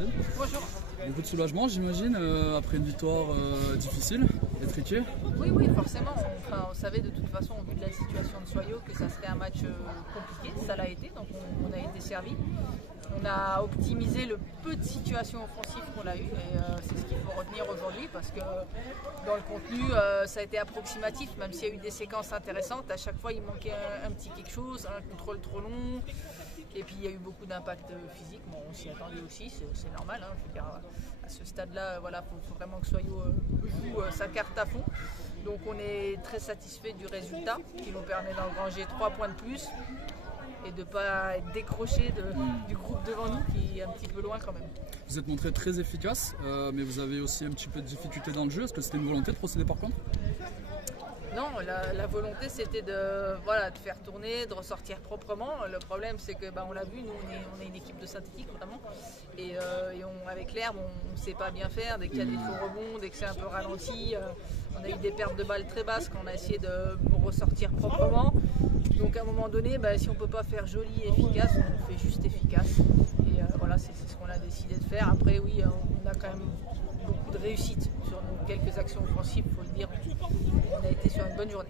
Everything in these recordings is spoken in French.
Amandine. Bonjour. Beaucoup de soulagement, j'imagine, après une victoire difficile, étriquée. Oui, forcément. Enfin, on savait de toute façon, au vu de la situation de Soyaux, que ça serait un match compliqué. Ça l'a été, donc on a été servi. On a optimisé le peu de situations offensives qu'on a eues et c'est ce qu'il faut retenir aujourd'hui parce que dans le contenu, ça a été approximatif, même s'il y a eu des séquences intéressantes. À chaque fois, il manquait un petit quelque chose, un contrôle trop long. Et puis il y a eu beaucoup d'impact physique, bon, on s'y attendait aussi, c'est normal. Hein, je veux dire, à ce stade-là, voilà, faut vraiment que Soyaux joue sa carte à fond. Donc on est très satisfait du résultat qui nous permet d'engranger 3 points de plus et de ne pas être décroché du groupe devant nous qui est un petit peu loin quand même. Vous êtes montré très efficace, mais vous avez aussi un petit peu de difficulté dans le jeu. Est-ce que c'était une volonté de procéder par contre? Non, la volonté c'était de faire tourner, de ressortir proprement. Le problème c'est que on l'a vu, nous on est une équipe de synthétique vraiment et avec l'herbe on ne sait pas bien faire. Dès qu'il y a des faux rebonds, dès que c'est un peu ralenti, on a eu des pertes de balles très basses qu'on a essayé de ressortir proprement. Donc à un moment donné, si on ne peut pas faire joli et efficace, on fait juste efficace. Et voilà, c'est ce qu'on a décidé de faire. Après oui, on a quand même beaucoup de réussite sur nos quelques actions offensives, il faut le dire. On a été sur une bonne journée.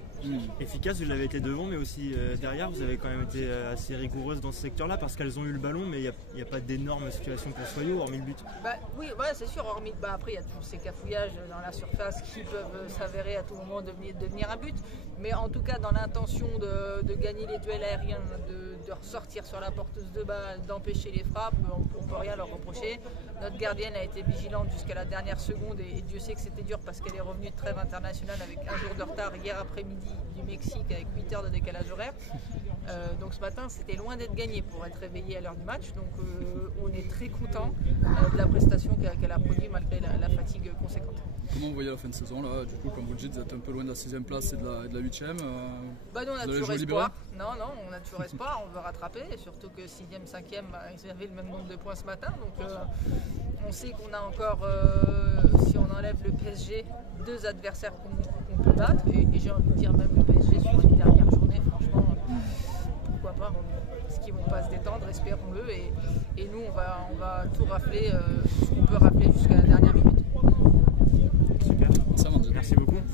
Efficace, vous l'avez été devant, mais aussi derrière, vous avez quand même été assez rigoureuse dans ce secteur-là parce qu'elles ont eu le ballon, mais il n'y a pas d'énormes situations pour Soyaux, hormis le but. Oui, c'est sûr, hormis après il y a toujours ces cafouillages dans la surface qui peuvent s'avérer à tout moment devenir un but. Mais en tout cas, dans l'intention de gagner les duels aériens, de ressortir sur la porteuse de balle, d'empêcher les frappes, on ne peut rien leur reprocher. Notre gardienne a été vigilante jusqu'à la dernière seconde et Dieu sait que c'était dur parce qu'elle est revenue de trêve internationale avec un jour de retard hier après-midi du Mexique avec 8 heures de décalage horaire. Donc ce matin c'était loin d'être gagné pour être réveillé à l'heure du match. Donc on est très content de la prestation qu'elle a produite malgré la fatigue conséquente. Comment vous voyez la fin de saison là? Du coup, comme vous le dites, vous êtes un peu loin de la 6e place et de la 8e. Nous on a toujours espoir. Non, on a toujours espoir, on veut rattraper. Et surtout que 6e, 5e, ils avaient le même nombre de points ce matin. Donc on sait qu'on a encore, si on enlève le PSG, 2 adversaires qu'on peut battre. Et j'ai envie de dire même le PSG sur les dernières journées, franchement, pourquoi pas. Parce qu'ils ne vont pas se détendre, espérons-le. Et nous, on va tout rafler, ce qu'on peut rafler jusqu'à la dernière minute. Super, merci beaucoup.